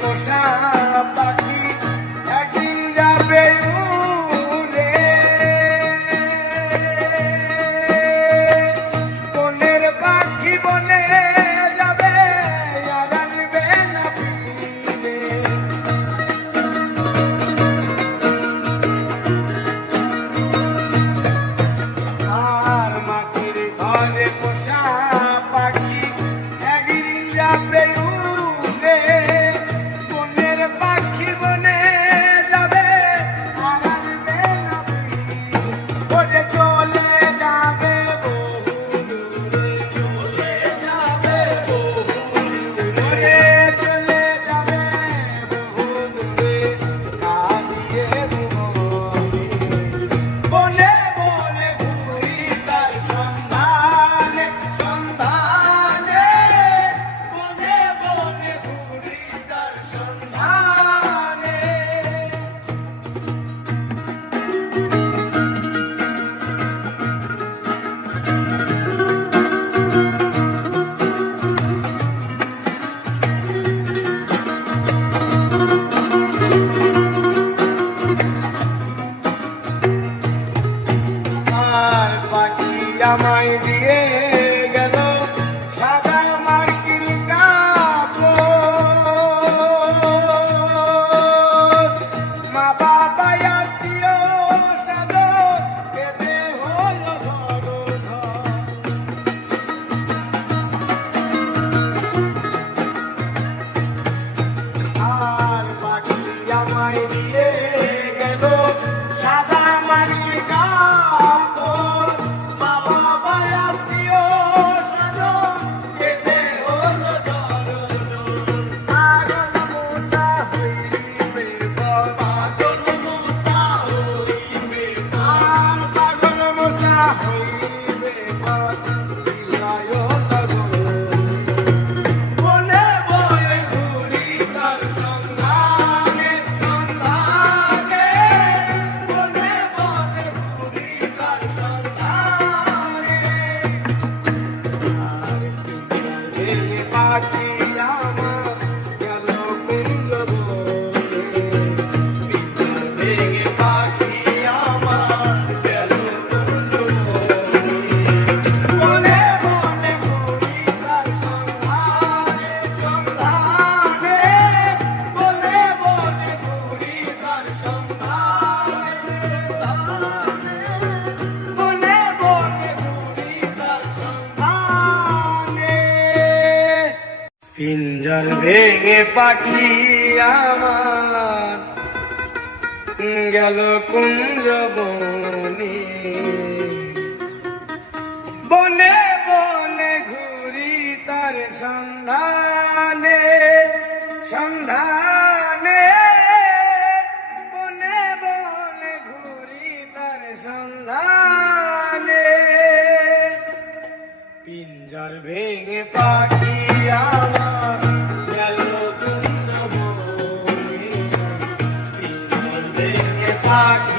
পোষা I'm Yamaha Hallelujah. পিঞ্জল ভেঙে পাখি আমার গেল কুঞ্জ বনে বনে বনে ঘুরি তার সন্ধানে সন্ধান পিঞ্জার ভেঙে পাখি আমার গেল চন্দ্র পিঞ্জার